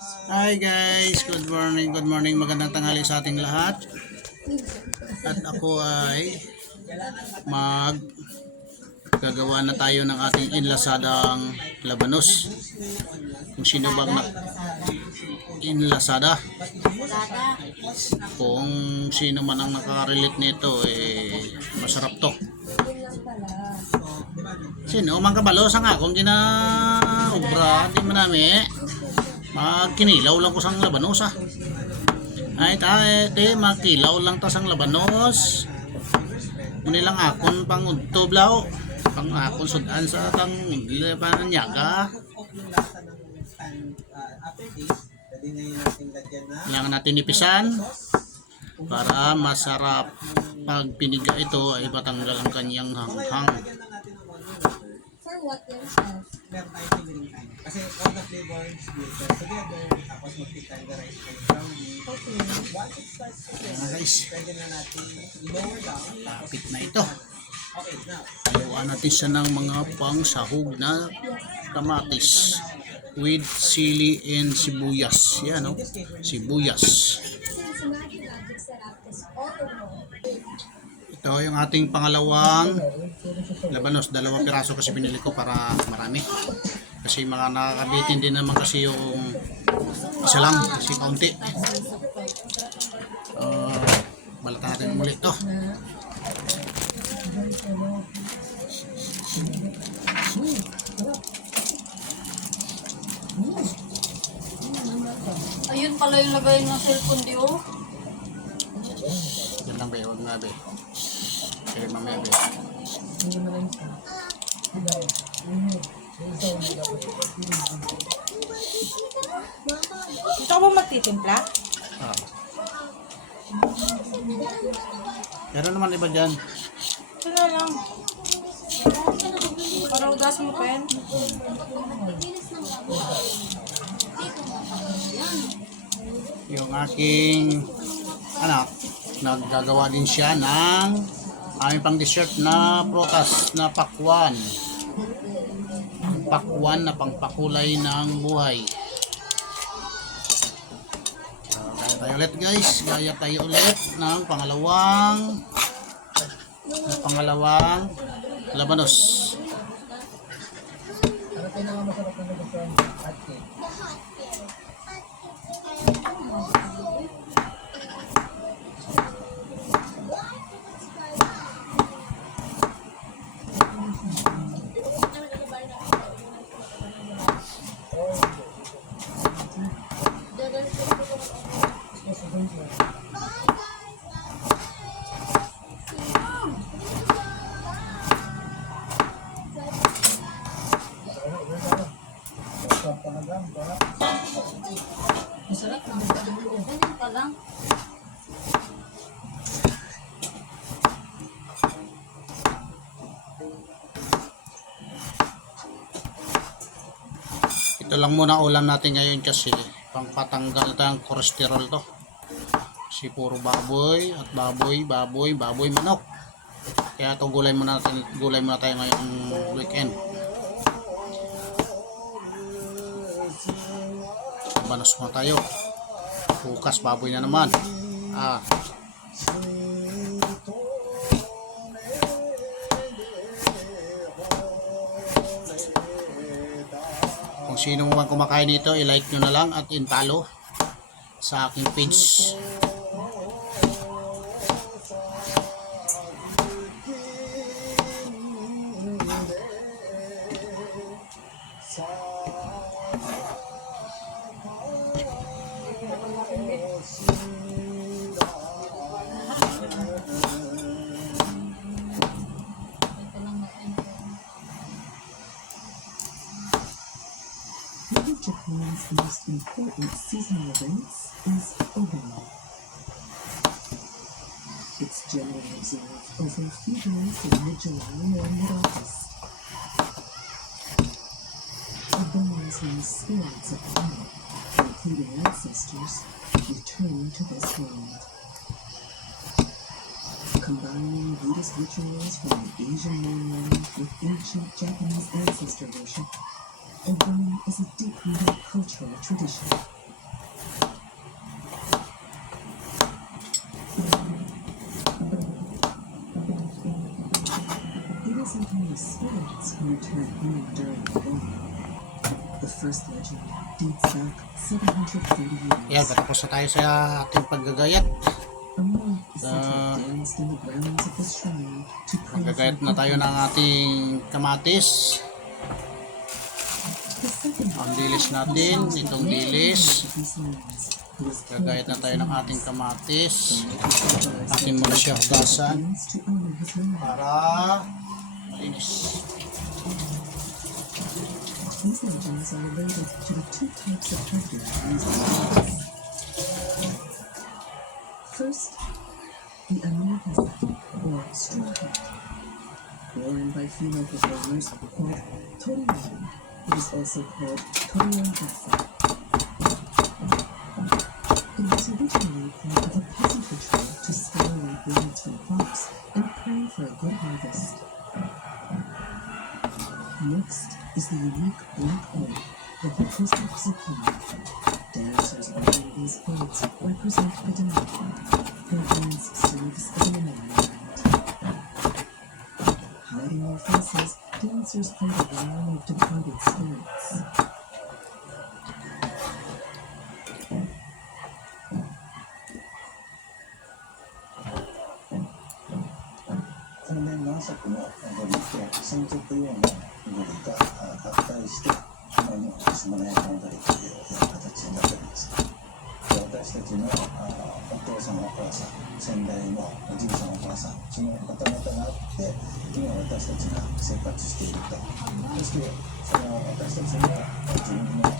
Hi guys, good morning, magandang tanghali sa ating lahat. At ako ay gagawa na tayo ng ating inlasadang labanos. Kung sino bang inlasada, kung sino man ang nakarelate nito, masarap to. Sino mang kabalo sa nga kung obra di manami magkinilaw lang ko sang labanos ay tayo makilaw lang ta sang labanos munilang akon pang udtoblaw pang akon sudan sa tang pananyaga. Kailangan natin ipisan para masarap. Pag piniga ito ay matanggal ang kanyang hanghang. For what yourself? Meron tayo figuring time. Kasi all the flavors will get together. Tapos mag-take the rice for brownie. Okay. Once it starts to Ayan guys, pwede na natin lower down. tapit na ito. Okay, now. Haluan natin siya ng mga pang sahog na kamatis with sili and sibuyas. Yan o, sibuyas. Since Maggie Magic setup is all over. Ito yung ating pangalawang labanos. 2 piraso kasi pinili ko para marami. Kasi mga nakakabitin din naman kasi yung isa lang, kasi kaunti. Balatan natin muli ito. Ayun pala yung lagay ng cellphone di oh. Yan lang ba, huwag nga ba. Kaya mamaya ba. Gusto mo magtitimpla? Ah. Meron naman iba dyan. Ito na lang. Para ugas mo pen. Yung aking anak, naggagawa din siya ng aming pang dessert na prutas na pakwan. Pakwan na pangpakulay ng buhay. So, gaya tayo ulit guys. Gaya tayo ulit ng pangalawang labanos. Ano pinakamasarap na gustuhan? Hot cake. Ganyan pa lang. Ito lang muna ulam natin ngayon kasi pangpatanggal ng cholesterol to. Kasi puro baboy at baboy manok. Kaya ito gulay muna tayo ngayong weekend. Banos muna tayo. Bukas baboy na naman. Kung sino man kumakain nito, i-like nyo na lang at in-follow sa aking page. One of Japan's most important seasonal events is Obama. It's generally observed over a few days in mid-July or mid-August. Obama's means spirits of honor, including ancestors, return to this world. Combining Buddhist rituals from the Asian mainland with ancient Japanese ancestor worship, wine is a deep-rooted cultural tradition. It isn't only spirits who return home during the war. The first legend dates back 730 Yan, years. patapos na tayo sa ating paggagayat. A monk is said to have danced in the grounds of the shrine to praise Maggagayat na tayo ng ating kamatis. the second Ang dilis natin, itong dilis. of these lands, who was Gagayat na tayo ng ating kamatis. killed Atin muna siya hugasan to honor his memory. para malinis. These legends are related to the two types of hunting used in hunts. First, the Amiha, or straw hat, worn by female performers called Toriyan. It is also called Toriyan Hasa. It was originally part of a peasant ritual to scare away birds from crops and pray for a good harvest. Next is the unique black egg, the Hokosa Zucchini. Dancers wearing these clothes represent the dead. Their dance serves as a memorial. Hiding their faces, dancers play the role of departed spirits. この面何色の踊りと先祖というような踊りが合体して今の下ネタ踊りという形になっております。で私たちのお父さんお母さん先代のおじいさんおばあさんその方々があって今私たちが生活しているとそしてその私たちが自分の子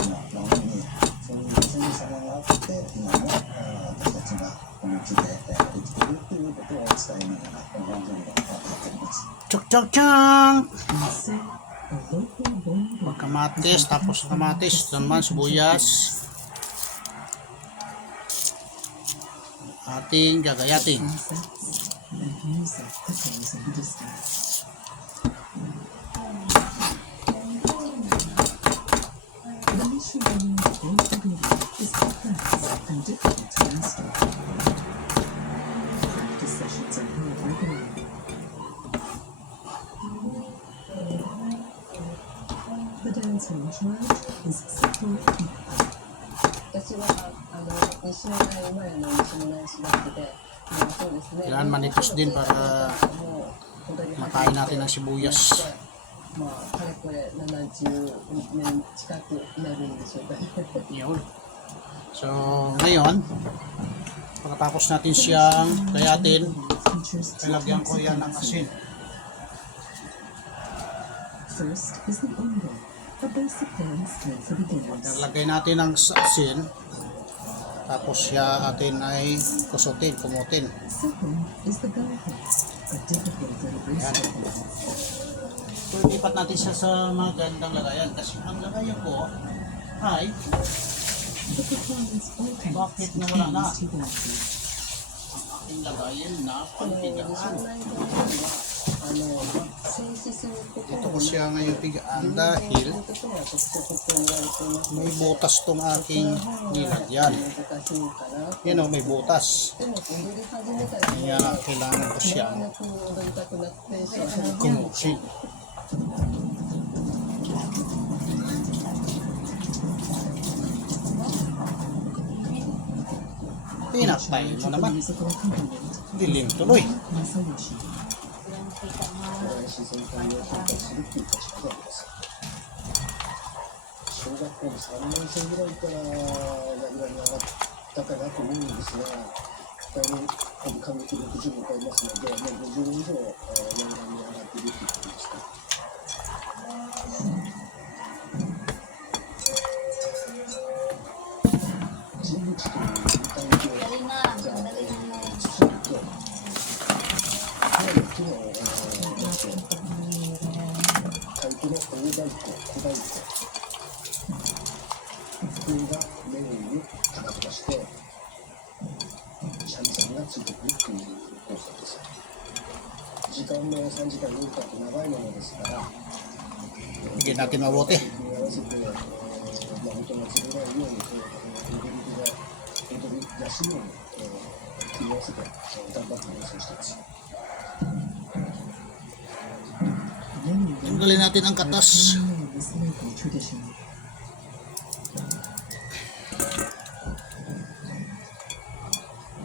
供孫にそういう神様があって今も私たちがこの地で生きているということを伝えながら本当にやっております。 Chok chok chok! And so, a local bone Kamatis, tapos kamatis, naman sibuyas. Ating gagayatin. sunsets and music echoes in the distance. The mission named Bonfigura is complex and difficult to master. Practice sessions are held regularly. The dancer in charge is Sato Ikuka. 私は西の苗前の西の苗育てて、そうですね。 Kailangan manitos din para makain natin ng sibuyas. まあかれこれ70年近くなるんでしょうかね。 Yun. So, ngayon, pagkatapos natin siyang gayatin, Features two ilagyan types ko of yan ng dancing. asin. First is the ondo, a basic dance meant for beginners. Nalagay natin ng asin, tapos siya atin ay kusutin, kumutin. Second is the gaho, a difficult and graceful dance. So, lipat natin siya sa mga gandang lagayan kasi ang lagayan ko ay The performance alternates Bakit between nawala na? these two dances. ating lagayan na 西 pantigaan. の苗は静止することを Ito ko siya ngayon pigaan dahil ことが特徴と言われています。 may butas tong aking nilagyan. 難しいかな。 Yan o, may butas. でも踊り始めたら Kaya kailangan ko siyang 踊りたくなってしまう。 kumusin. Pinatay mo The naman. musical accompaniment, Dilim tuloy. Masayoshi. 自然体を紹介するっていう立場なんです。小学校の3年生ぐらいからやりがいが上がったかなと思うんですが、だいぶ還暦60を超えますので、もう50年以上やりがいが上がっているということですか。人物という関係を Dali na, dali na. すると、彼の木の太鼓の大太鼓、小太鼓、これがメインに叩き出して、三味線がついてくるっていう構成です。時間も3時間4時間と長いものですから、Higit natin mabuti. まあ、本当に潰れないように、踊り出しように、組み合わせて、頑張って練習してます。 Tanggalin natin ang katas. This local tradition.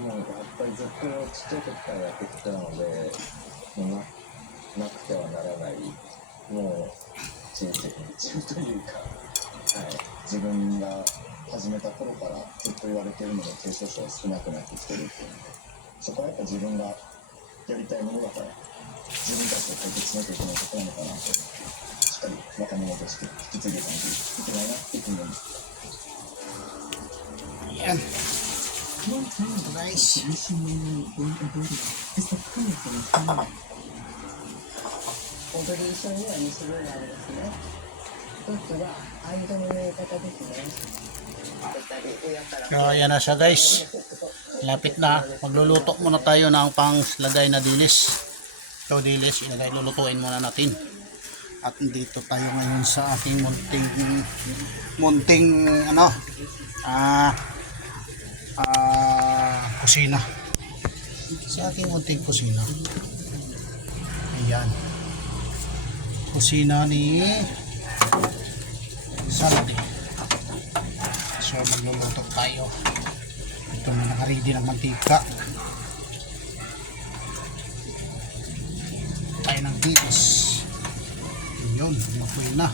もうやっぱりずっとちっちゃい時からやってきたので、なくてはならない、もう人生の一部というか、はい、自分が始めた頃からずっと言われているので継承者は少なくなってきてるっていうので、そこはやっぱ自分がやりたいものだから、自分たちで解決しなきゃいけないことなのかなと、しっかり若者として引き継いでいかないといけないなっていうふうに思います。 Ayan. One time, Nice. the missionary born a Buddha is the powerful of 踊り衣装には2種類あるんですね。一つは間の縫い方ですね。親から So, ayan na siya guys. Lapit na. Magluluto muna tayo ng pangslagay na dilis. Ito dilis, lulutuin muna natin. At dito tayo ngayon sa ating munting ano, kusina. Sa ating munting kusina. Ayan. Kusina ni Saldi. So magluluto tayo. Ito na nakaready ng mantika. Tayo ng dilis. Yun, mapuin na.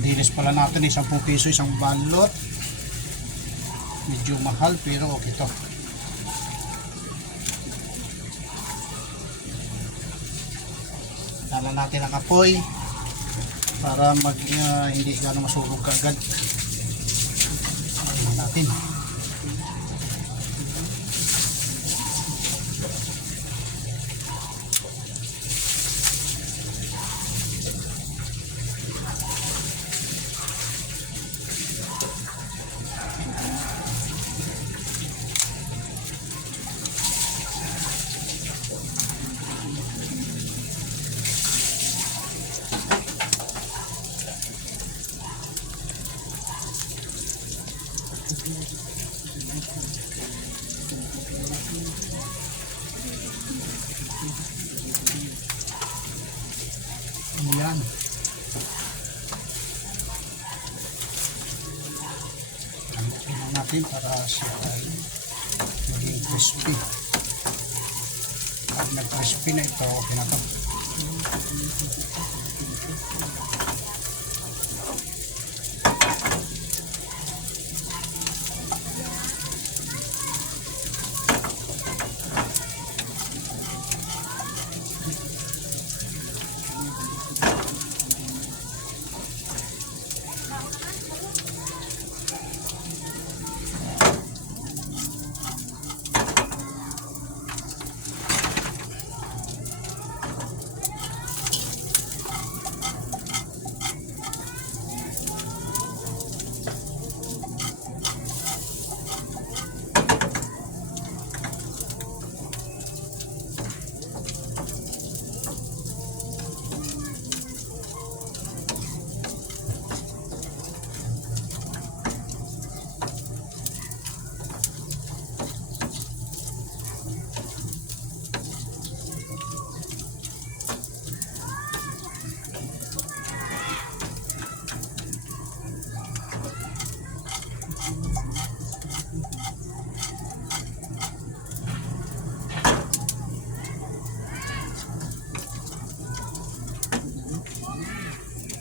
Dilis pala natin 10 piso isang balot. Medyo mahal pero okay to. Dala natin ang apoy para hindi gano'ng masunog kaagad. Ayan natin. Ayan. Amukin na natin para siya ay maging crispy. Pag nag-crispy na ito, okay na ito.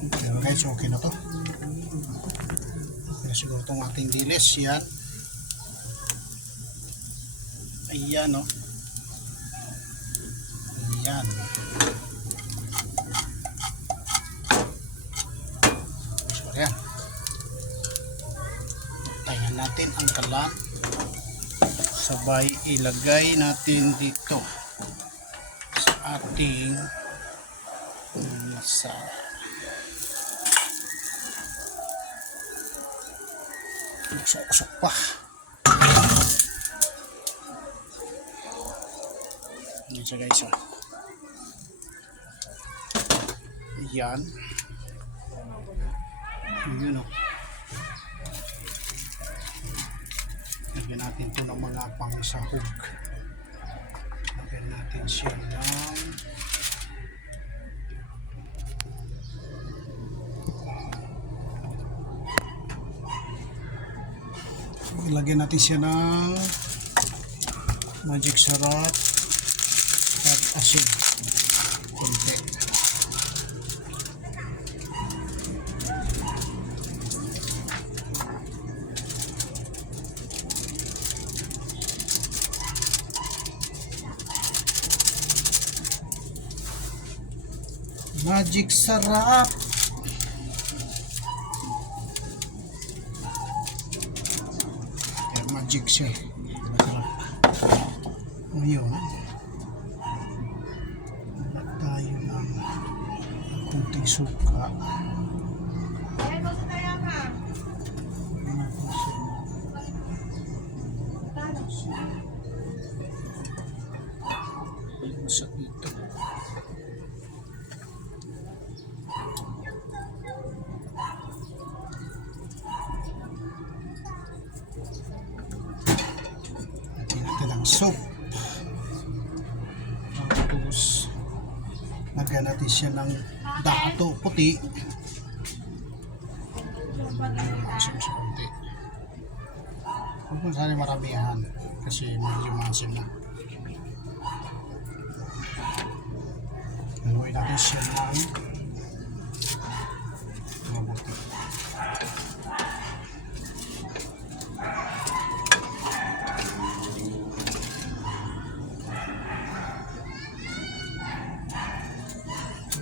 Pero guys, okay na to. Okay na siguro itong ating dilis. Yan. Ayan, no. Ayan. So, ayan. Tayan natin ang kalan. Sabay ilagay natin dito sa ating masala. Usok-usok pa. natin siya guys. Ayan. Yun o. Lagyan natin ito ng mga pangsahog. Lagyan natin siya ng lagyan natin siya ng magic sarap at asin konti. Magic sarap. Magic siya. Ngayon, nalak tayo ng kunting suka. Sa ito. Soup. Tapos lagyan natin siya ng dato puti. Huwag mo sana maramihan kasi medyo masim na. Haluin natin siya ng mabuti.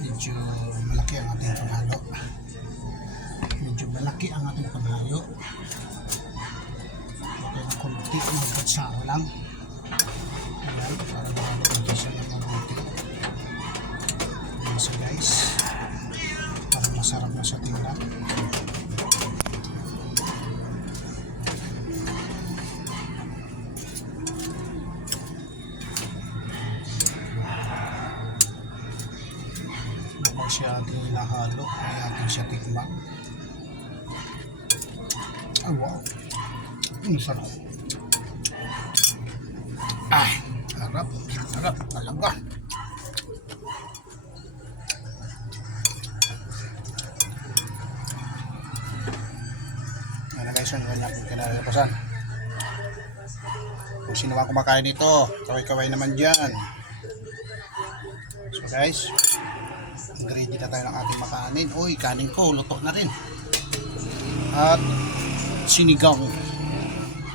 Medyo malaki ang ating panghalo. Medyo malaki ang ating panghalo. Okay na kunti, magbatsara lang. Ayan, para mahalo natin siya ng mabuti. Ayan siya guys. Para masarap na sa tingnan. Siya ating nahalo, ay ating siya tikman. Oh wow, sarap. Ay, sarap talaga. Yan na guys, ang kanyang kinalapasan. Kung sino ba kumakain nito, kaway-kaway naman dyan. So guys, ready na tayo ng ating makanin. Uy, kanin ko, luto na rin. At sinigang.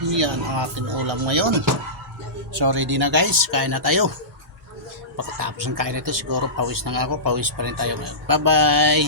Yan ang ating ulam ngayon. So ready na guys, kain na tayo. Pagkatapos ng kain ito, siguro pawis na nga ako. Pawis pa rin tayo ngayon. Bye bye!